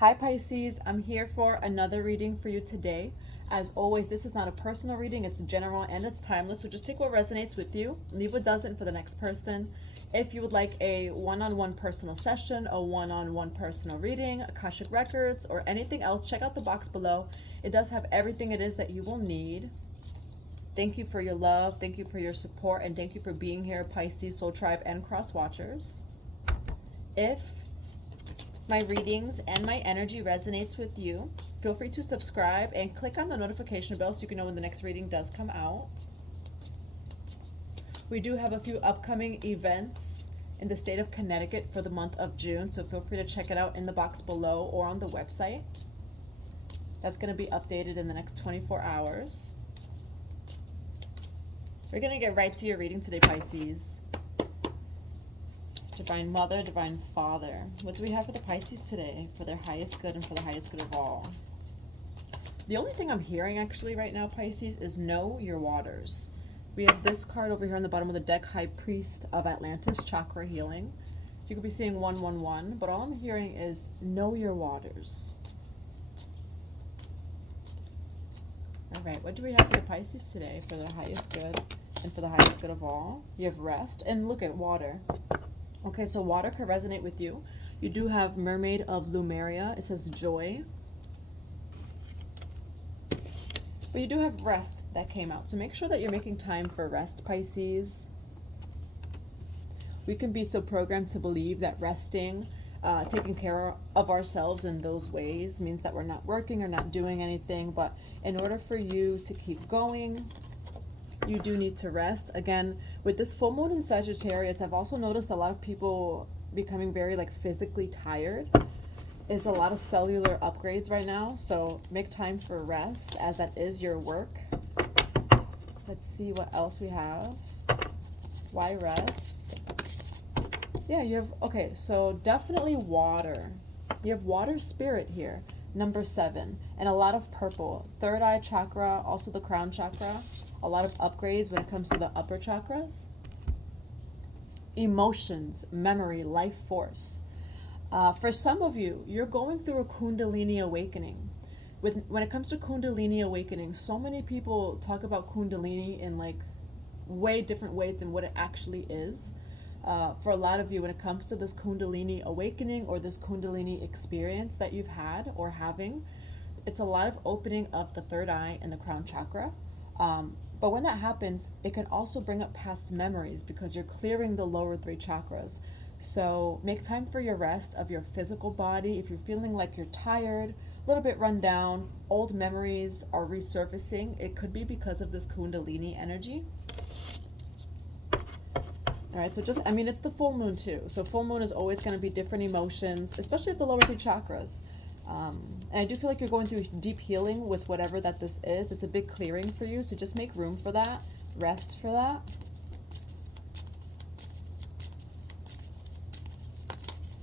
Hi Pisces, I'm here for another reading for you today. As always, this is not a personal reading, it's general and it's timeless, so just take what resonates with you, leave what doesn't for the next person. If you would like a one-on-one personal session, a one-on-one personal reading, Akashic Records, or anything else, check out the box below. It does have everything it is that you will need. Thank you for your love, thank you for your support, and thank you for being here, Pisces, Soul Tribe, and Cross Watchers. If my readings and my energy resonates with you, feel free to subscribe and click on the notification bell so you can know when the next reading does come out. We do have a few upcoming events in the state of Connecticut for the month of June, so feel free to check it out in the box below or on the website. That's going to be updated in the next 24 hours. We're going to get right to your reading today, Pisces. Divine Mother, Divine Father. What do we have for the Pisces today? For their highest good and for the highest good of all. The only thing I'm hearing actually right now, Pisces, is know your waters. We have this card over here on the bottom of the deck, High Priest of Atlantis, Chakra Healing. You could be seeing 111, but all I'm hearing is know your waters. All right, what do we have for the Pisces today? For their highest good and for the highest good of all. You have rest, and look at water. Okay, so water could resonate with you. You do have Mermaid of Lumeria. It says joy. But you do have rest that came out. So make sure that you're making time for rest, Pisces. We can be so programmed to believe that resting, taking care of ourselves in those ways means that we're not working or not doing anything. But in order for you to keep going, you do need to rest. Again, with this full moon in Sagittarius, I've also noticed a lot of people becoming very physically tired. It's a lot of cellular upgrades right now, so make time for rest as that is your work. Let's see what else we have. Why rest? Yeah, you have, okay, so definitely water. You have water spirit here, number 7, and a lot of purple. Third eye chakra, also the crown chakra. A lot of upgrades when it comes to the upper chakras. Emotions, memory, life force. For some of you, you're going through a Kundalini awakening. When it comes to Kundalini awakening, so many people talk about Kundalini in way different ways than what it actually is. For a lot of you, when it comes to this Kundalini awakening or this Kundalini experience that you've had or having, it's a lot of opening of the third eye and the crown chakra. But when that happens, it can also bring up past memories because you're clearing the lower 3 chakras. So make time for your rest of your physical body. If you're feeling like you're tired, a little bit run down, old memories are resurfacing, it could be because of this Kundalini energy. All right, so it's the full moon too. So full moon is always going to be different emotions, especially if the lower 3 chakras. And I do feel like you're going through deep healing with whatever that this is. It's a big clearing for you, so just make room for that. Rest for that.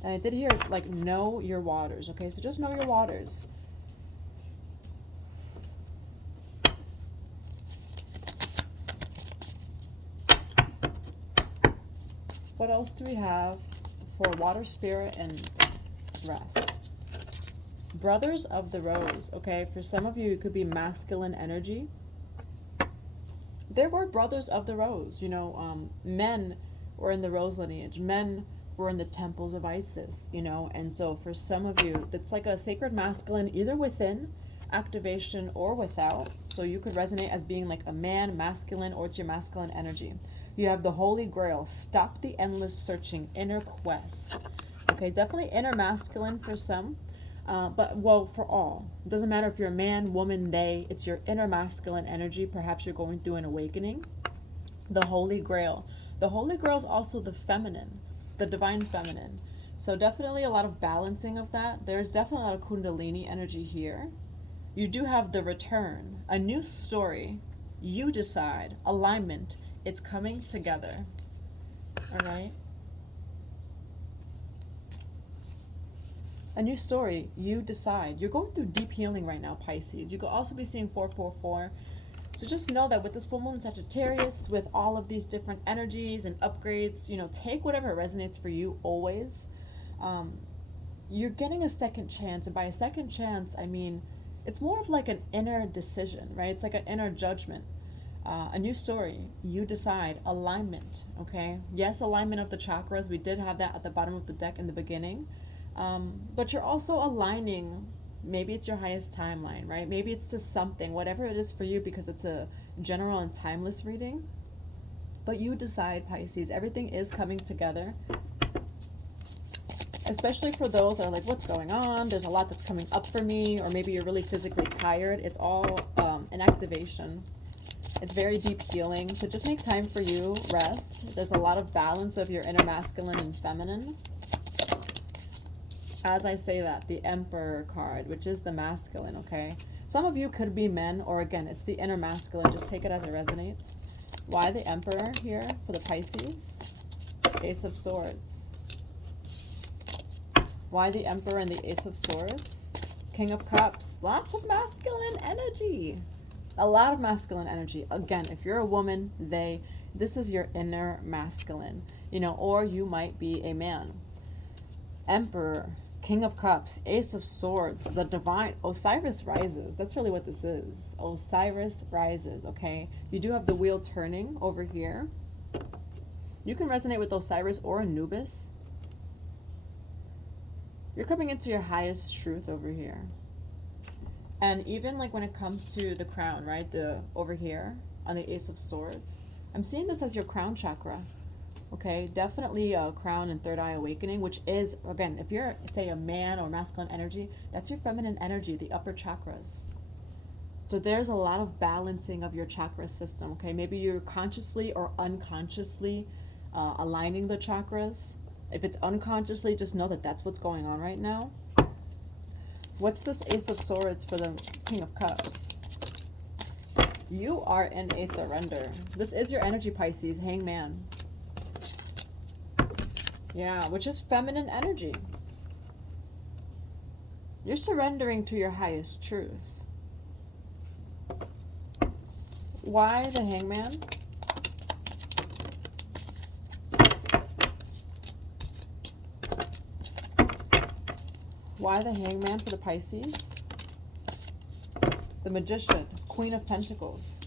And I did hear, know your waters, okay? So just know your waters. What else do we have for water spirit and rest? Brothers of the Rose, okay? For some of you, it could be masculine energy. There were brothers of the Rose, men were in the Rose lineage. Men were in the temples of Isis, and so for some of you, it's like a sacred masculine, either within activation or without. So you could resonate as being like a man, masculine, or it's your masculine energy. You have the Holy Grail, stop the endless searching, inner quest. Okay, definitely inner masculine for some. But for all. It doesn't matter if you're a man, woman, they. It's your inner masculine energy. Perhaps you're going through an awakening. The Holy Grail. The Holy Grail is also the feminine, the divine feminine. So definitely a lot of balancing of that. There's definitely a lot of Kundalini energy here. You do have the return, a new story. You decide. Alignment. It's coming together. All right. A new story, you decide. You're going through deep healing right now, Pisces. You could also be seeing 444. So just know that with this full moon in Sagittarius, with all of these different energies and upgrades, take whatever resonates for you always. you're getting a second chance. And by a second chance, I mean, it's more of like an inner decision, right? It's like an inner judgment. A new story. You decide. Alignment, okay? Yes, alignment of the chakras. We did have that at the bottom of the deck in the beginning. But you're also aligning. Maybe it's your highest timeline, right? Maybe it's just something, whatever it is for you, because it's a general and timeless reading. But you decide, Pisces. Everything is coming together. Especially for those that are like, what's going on? There's a lot that's coming up for me. Or maybe you're really physically tired. It's all an activation. It's very deep healing. So just make time for you. Rest. There's a lot of balance of your inner masculine and feminine. As I say that, the Emperor card, which is the masculine, okay? Some of you could be men, or again, it's the inner masculine. Just take it as it resonates. Why the Emperor here for the Pisces? Ace of Swords. Why the Emperor and the Ace of Swords? King of Cups. Lots of masculine energy. A lot of masculine energy. Again, if you're a woman, this is your inner masculine, you know, or you might be a man. Emperor, King of Cups, Ace of Swords, the divine, Osiris rises. That's really what this is. Osiris rises, okay? You do have the wheel turning over here. You can resonate with Osiris or Anubis. You're coming into your highest truth over here. And even like when it comes to the crown, right? Over here on the Ace of Swords. I'm seeing this as your crown chakra. Okay, definitely a crown and third eye awakening, which is, again, if you're, say, a man or masculine energy, that's your feminine energy, the upper chakras. So there's a lot of balancing of your chakra system, okay? Maybe you're consciously or unconsciously aligning the chakras. If it's unconsciously, just know that that's what's going on right now. What's this Ace of Swords for the King of Cups? You are in a surrender. This is your energy, Pisces, Hangman. Yeah, which is feminine energy. You're surrendering to your highest truth. Why the Hangman? Why the Hangman for the Pisces? The Magician, Queen of Pentacles.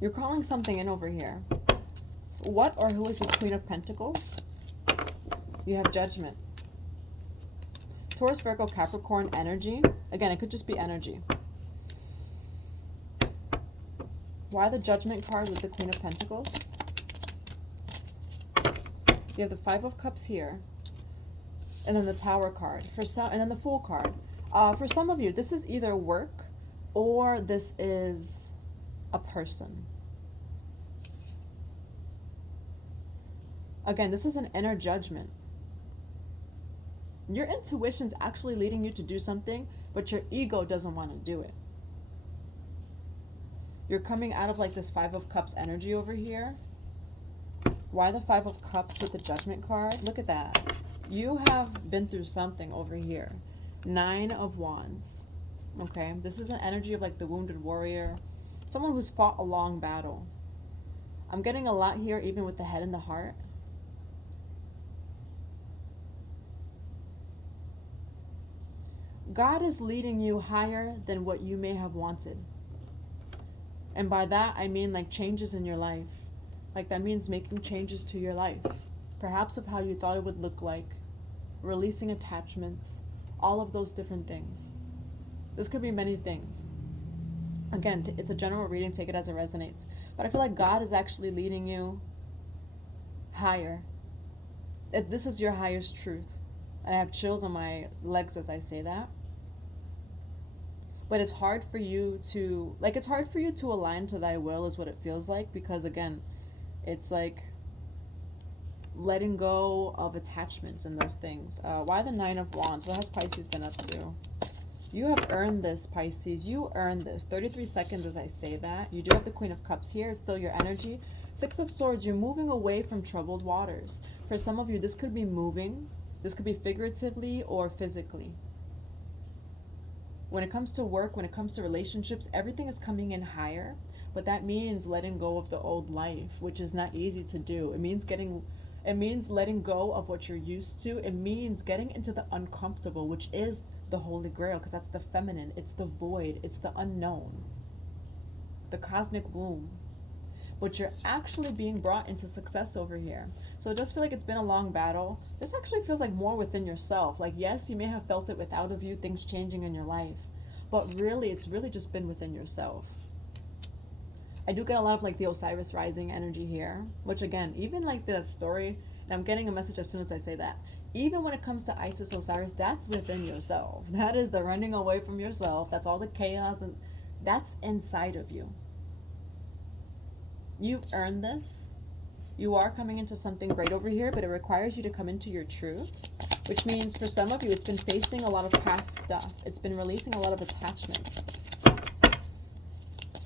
You're calling something in over here. What or who is this Queen of Pentacles? You have Judgment. Taurus, Virgo, Capricorn energy. Again, it could just be energy. Why the Judgment card with the Queen of Pentacles? You have the Five of Cups here. And then the Tower card. And then the Fool card. For some of you, this is either work or this is a person. Again, this is an inner judgment. Your intuition's actually leading you to do something, but your ego doesn't want to do it. You're coming out of like this Five of Cups energy over here. Why the Five of Cups with the Judgment card? Look at that. You have been through something over here. Nine of Wands. Okay, this is an energy of like the wounded warrior. Someone who's fought a long battle. I'm getting a lot here even with the Head and the Heart. God is leading you higher than what you may have wanted. And by that, I mean like changes in your life. Like that means making changes to your life. Perhaps of how you thought it would look like. Releasing attachments. All of those different things. This could be many things. Again, it's a general reading. Take it as it resonates. But I feel like God is actually leading you higher. This is your highest truth. And I have chills on my legs as I say that. But it's hard for you to, align to thy will is what it feels like. Because again, it's like letting go of attachments and those things. Why the Nine of Wands? What has Pisces been up to? You have earned this, Pisces. You earned this. 33 seconds as I say that. You do have the Queen of Cups here. It's still your energy. Six of Swords. You're moving away from troubled waters. For some of you, this could be moving. This could be figuratively or physically. When it comes to work, when it comes to relationships, everything is coming in higher. But that means letting go of the old life, which is not easy to do. It means getting It means letting go of what you're used to. It means getting into the uncomfortable, which is the Holy Grail, because that's the feminine. It's the void. It's the unknown. The cosmic womb. But you're actually being brought into success over here. So it does feel like it's been a long battle. This actually feels like more within yourself. Like, yes, you may have felt it without of you, things changing in your life. But really, it's really just been within yourself. I do get a lot of like the Osiris rising energy here, which again, even like the story, and I'm getting a message as soon as I say that, even when it comes to Isis, Osiris, that's within yourself. That is the running away from yourself. That's all the chaos, and that's inside of you. You've earned this. You are coming into something great over here, but it requires you to come into your truth, which means for some of you, it's been facing a lot of past stuff. It's been releasing a lot of attachments.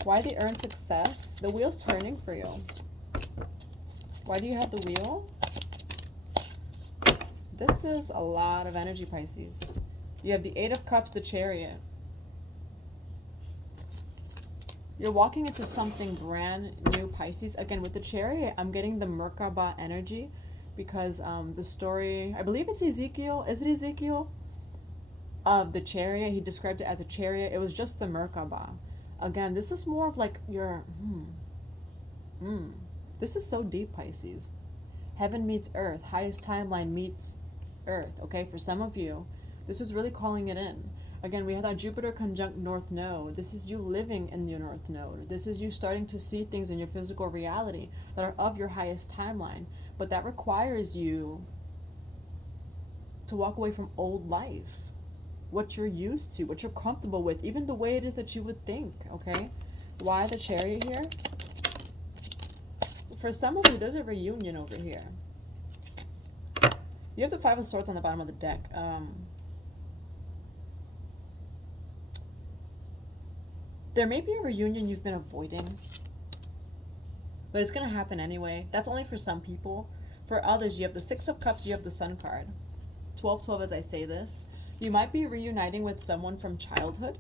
Why the earned success? The wheel's turning for you. Why do you have the wheel? This is a lot of energy, Pisces. You have the Eight of Cups, the Chariot. You're walking into something brand new, Pisces. Again, with the Chariot, I'm getting the Merkaba energy because the story, I believe it's Ezekiel. Is it Ezekiel? Of the Chariot. He described it as a chariot. It was just the Merkaba. Again, this is more of like your, This is so deep, Pisces. Heaven meets earth. Highest timeline meets earth. Okay, for some of you, this is really calling it in. Again, we had that Jupiter conjunct North Node. This is you living in your North Node. This is you starting to see things in your physical reality that are of your highest timeline. But that requires you to walk away from old life. What you're used to, what you're comfortable with, even the way it is that you would think, okay? Why the Chariot here? For some of you, there's a reunion over here. You have the Five of Swords on the bottom of the deck. There may be a reunion you've been avoiding, but it's going to happen anyway. That's only for some people. For others, you have the Six of Cups, you have the Sun card. 12-12 as I say this. You might be reuniting with someone from childhood.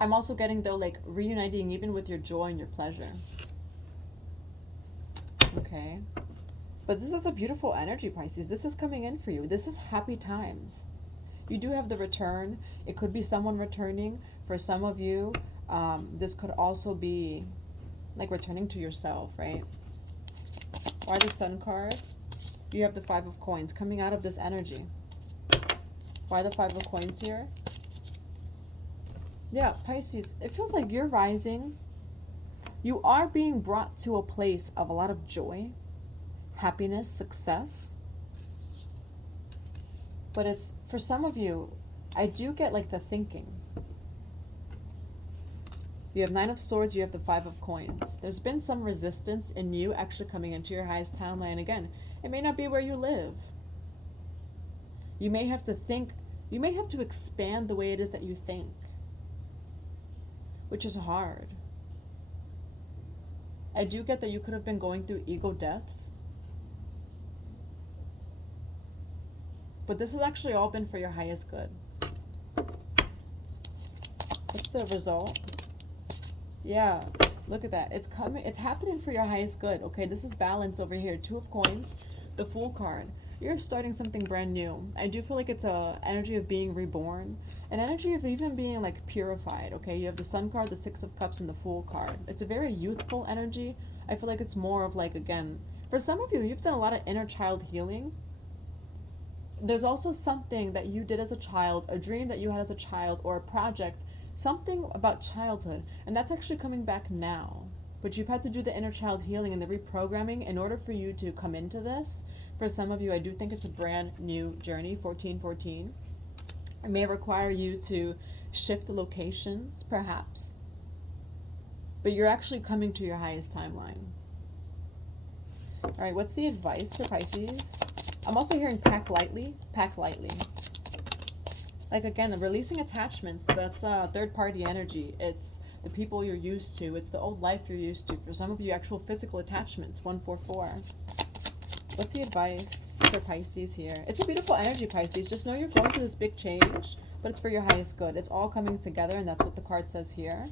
I'm also getting, though, like reuniting even with your joy and your pleasure. Okay. But this is a beautiful energy, Pisces. This is coming in for you. This is happy times. You do have the return. It could be someone returning. For some of you, this could also be like returning to yourself, right? Why the Sun card? You have the Five of Coins coming out of this energy. Why the Five of Coins here? Yeah, Pisces, it feels like you're rising. You are being brought to a place of a lot of joy, happiness, success. But it's, for some of you, I do get like the thinking. You have Nine of Swords, you have the Five of Coins. There's been some resistance in you actually coming into your highest timeline. Again, it may not be where you live. You may have to think, you may have to expand the way it is that you think, which is hard. I do get that you could have been going through ego deaths. But this has actually all been for your highest good. What's the result? Yeah, look at that. It's coming. It's happening for your highest good. Okay, this is balance over here. Two of Coins, the Fool card. You're starting something brand new. I do feel like it's a energy of being reborn, an energy of even being like purified. Okay, you have the Sun card, the Six of Cups, and the Fool card. It's a very youthful energy. I feel like it's more of like, again, for some of you, you've done a lot of inner child healing. There's also something that you did as a child, a dream that you had as a child, or a project, something about childhood, and that's actually coming back now. But you've had to do the inner child healing and the reprogramming in order for you to come into this. For some of you, I do think it's a brand new journey, 1414. It may require you to shift locations, perhaps. But you're actually coming to your highest timeline. All right, what's the advice for Pisces? I'm also hearing pack lightly, pack lightly. Like again, releasing attachments, that's third-party energy. It's the people you're used to. It's the old life you're used to. For some of you, actual physical attachments, 144. What's the advice for Pisces here? It's a beautiful energy, Pisces. Just know you're going through this big change, but it's for your highest good. It's all coming together, and that's what the card says here.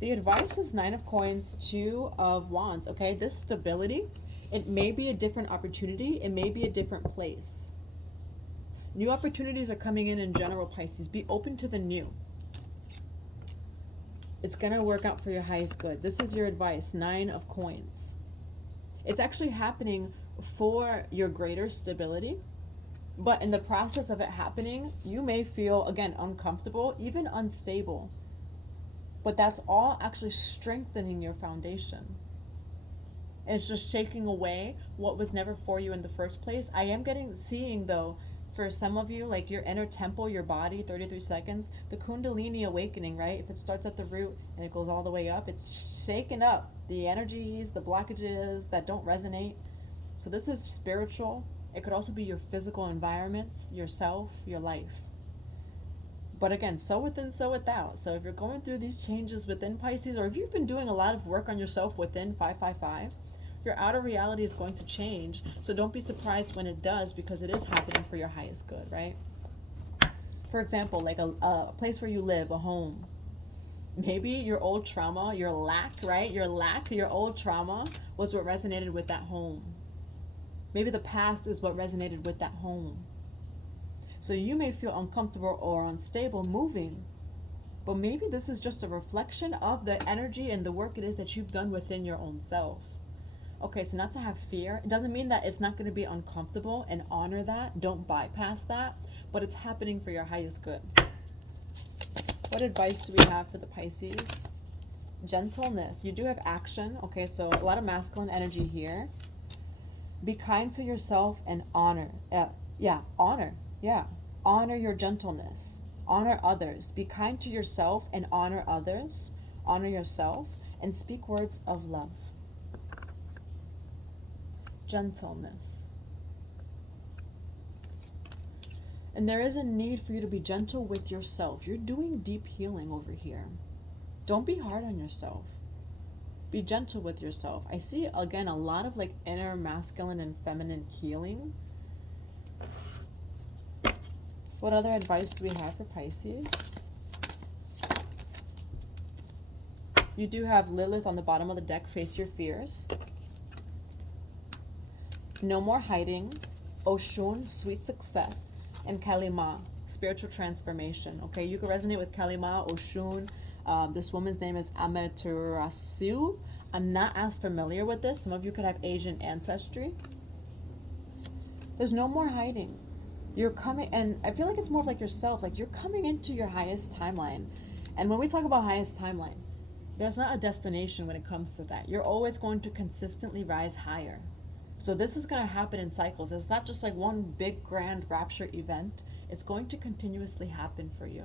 The advice is 9 of Coins, 2 of Wands, okay? This stability, it may be a different opportunity. It may be a different place. New opportunities are coming in general, Pisces. Be open to the new. It's going to work out for your highest good. This is your advice, 9 of Coins. It's actually happening for your greater stability. But in the process of it happening, you may feel, again, uncomfortable, even unstable. But that's all actually strengthening your foundation. And it's just shaking away what was never for you in the first place. I am seeing though, for some of you, like your inner temple, your body, 33 seconds, the Kundalini awakening, right? If it starts at the root and it goes all the way up, it's shaking up the energies, the blockages that don't resonate. So this is spiritual. It could also be your physical environments, yourself, your life. But again, so within, so without. So if you're going through these changes within, Pisces, or if you've been doing a lot of work on yourself within 555, your outer reality is going to change. So don't be surprised when it does, because it is happening for your highest good, right? For example, like a place where you live, a home. Maybe your old trauma, your lack, right? Your old trauma was what resonated with that home. Maybe the past is what resonated with that home. So you may feel uncomfortable or unstable moving, but maybe this is just a reflection of the energy and the work it is that you've done within your own self. Okay, so not to have fear. It doesn't mean that it's not going to be uncomfortable, and honor that. Don't bypass that, but it's happening for your highest good. What advice do we have for the Pisces? Gentleness. You do have action. Okay, so a lot of masculine energy here. Be kind to yourself and honor. Honor your gentleness. Honor others. Be kind to yourself and honor others. Honor yourself and speak words of love. Gentleness. And there is a need for you to be gentle with yourself. You're doing deep healing over here. Don't be hard on yourself. Be gentle with yourself. I see, again, a lot of like inner masculine and feminine healing. What other advice do we have for Pisces? You do have Lilith on the bottom of the deck. Face your fears. No more hiding. Oshun, sweet success. And Kalima, spiritual transformation. Okay, you can resonate with Kalima, Oshun. This woman's name is Amaterasu. I'm not as familiar with this. Some of you could have Asian ancestry. There's no more hiding. You're coming, and I feel like it's more of like yourself, like you're coming into your highest timeline. And when we talk about highest timeline, there's not a destination when it comes to that. You're always going to consistently rise higher. So this is going to happen in cycles. It's not just like one big grand rapture event. It's going to continuously happen for you.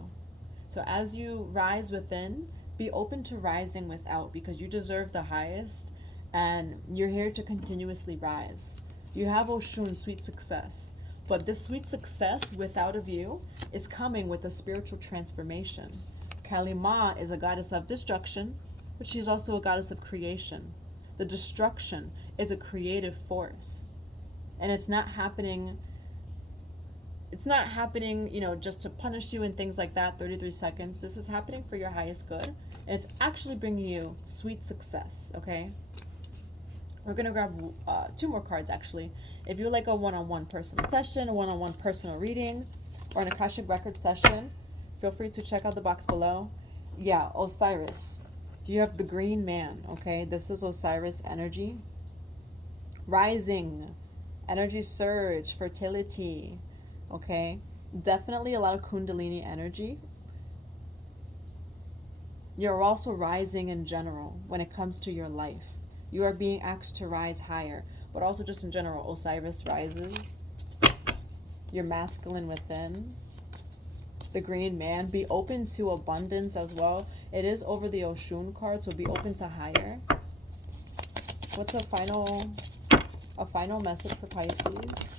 So as you rise within, be open to rising without, because you deserve the highest and you're here to continuously rise. You have Oshun, sweet success. But this sweet success without of you is coming with a spiritual transformation. Kalima is a goddess of destruction, but she's also a goddess of creation. The destruction is a creative force. And it's not happening, you know, just to punish you and things like that, 33 seconds. This is happening for your highest good. And it's actually bringing you sweet success, okay? We're going to grab 2 more cards, actually. If you like a one-on-one personal session, a one-on-one personal reading, or an Akashic record session, feel free to check out the box below. Yeah, Osiris. You have the green man, okay? This is Osiris energy. Rising, energy surge, fertility, okay? Definitely a lot of Kundalini energy. You're also rising in general when it comes to your life. You are being asked to rise higher, but also just in general, Osiris rises. You're masculine within. The green man, be open to abundance as well. It is over the Oshun card, so be open to higher. What's a final message for Pisces?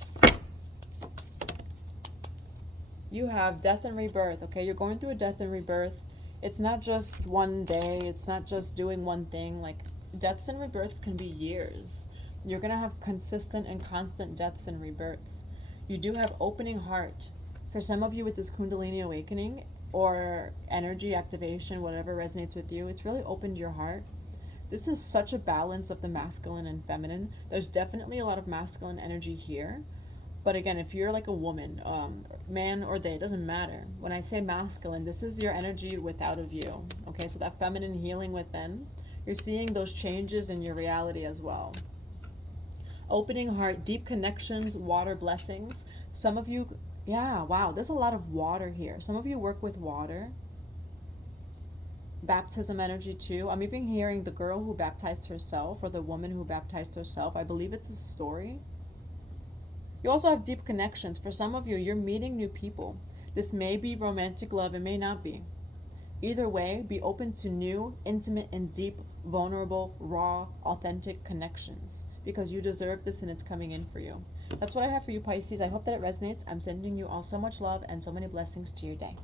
You have death and rebirth, okay? You're going through a death and rebirth. It's not just one day. It's not just doing one thing. Like, deaths and rebirths can be years. You're going to have consistent and constant deaths and rebirths. You do have opening heart. For some of you with this Kundalini awakening, or energy activation, whatever resonates with you. It's really opened your heart. This is such a balance of the masculine and feminine. There's definitely a lot of masculine energy here. But again, if you're like a woman, man or they, it doesn't matter. When I say masculine, this is your energy without of you. Okay, so that feminine healing within, you're seeing those changes in your reality as well. Opening heart, deep connections, water blessings. Some of you, yeah, wow, there's a lot of water here. Some of you work with water. Baptism energy too. I'm even hearing the girl who baptized herself, or the woman who baptized herself. I believe it's a story. You also have deep connections. For some of you, you're meeting new people. This may be romantic love, it may not be. Either way, be open to new, intimate, and deep, vulnerable, raw, authentic connections, because you deserve this and it's coming in for you. That's what I have for you, Pisces. I hope that it resonates. I'm sending you all so much love and so many blessings to your day.